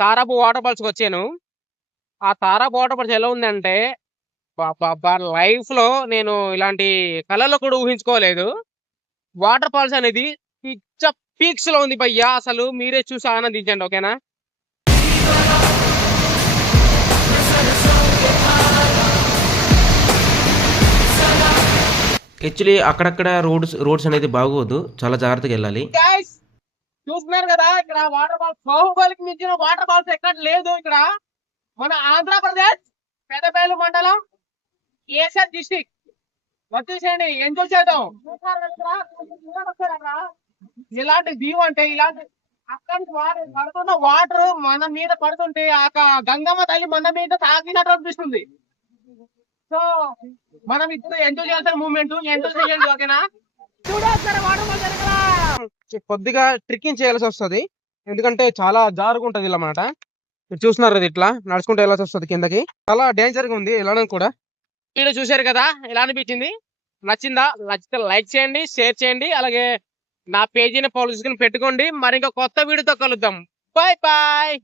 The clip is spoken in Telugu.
తారాపు వాటర్ ఫాల్స్ కి వచ్చాను. ఆ తారాపు వాటర్ ఫాల్స్ ఎలా ఉందంటే లైఫ్ లో నేను ఇలాంటి కళలో కూడా ఊహించుకోలేదు. వాటర్ ఫాల్స్ అనేది పిచ్చ పీక్స్ లో ఉంది భయ్యా. అసలు మీరే చూసి ఆనందించండి, ఓకేనా. యాక్చువల్లీ అక్కడక్కడ రోడ్స్ అనేది బాగోదు, చాలా జాగ్రత్తగా వెళ్ళాలి. Guys, చూస్తున్నారు కదా, ఇక్కడ వాటర్ ఫాల్స్ బాహుబలికి మించిన వాటర్ ఫాల్స్ ఎక్కడ లేదు. ఇక్కడ మన ఆంధ్రప్రదేశ్ పెద్దపల్లి మండలం కేసర్ డిస్టిక్ వచ్చేసేయండి, ఎంజాయ్ చేద్దాం. చూస్తున్నారు కదా ఇక్కడ, ఇలాంటి వ్యూ అంటే ఇలాంటి అక్కడి నుంచి పడుతున్న వాటర్ మన మీద పడుతుంటే ఆ గంగమ్మ తల్లి మన మీద తాకినట్టు అనిపిస్తుంది. సో మనం ఇప్పుడు ఎంజాయ్ చేస్తాం, మూమెంట్ ఎంజాయ్ చేయండి, ఓకేనా. చూడొస్తారు వాటర్ ఫాల్స్ దగ్గర కొద్దిగా ట్రిక్కింగ్ చేయాల్సి వస్తుంది, ఎందుకంటే చాలా జారుకుంటది ఇలా మాట. మీరు చూస్తున్నారు కదా, ఇట్లా నడుచుకుంటూ వెళ్ళాల్సి వస్తుంది కిందకి. చాలా డేంజర్ గా ఉంది వెళ్ళడం కూడా. వీడియో చూశారు కదా, ఎలా అనిపించింది? నచ్చిందా? నచ్చితే లైక్ చేయండి, షేర్ చేయండి, అలాగే నా పేజీని ఫాలో చేసుకుని పెట్టుకోండి. మరి ఇంకా కొత్త వీడియోతో కలుద్దాం. Bye bye.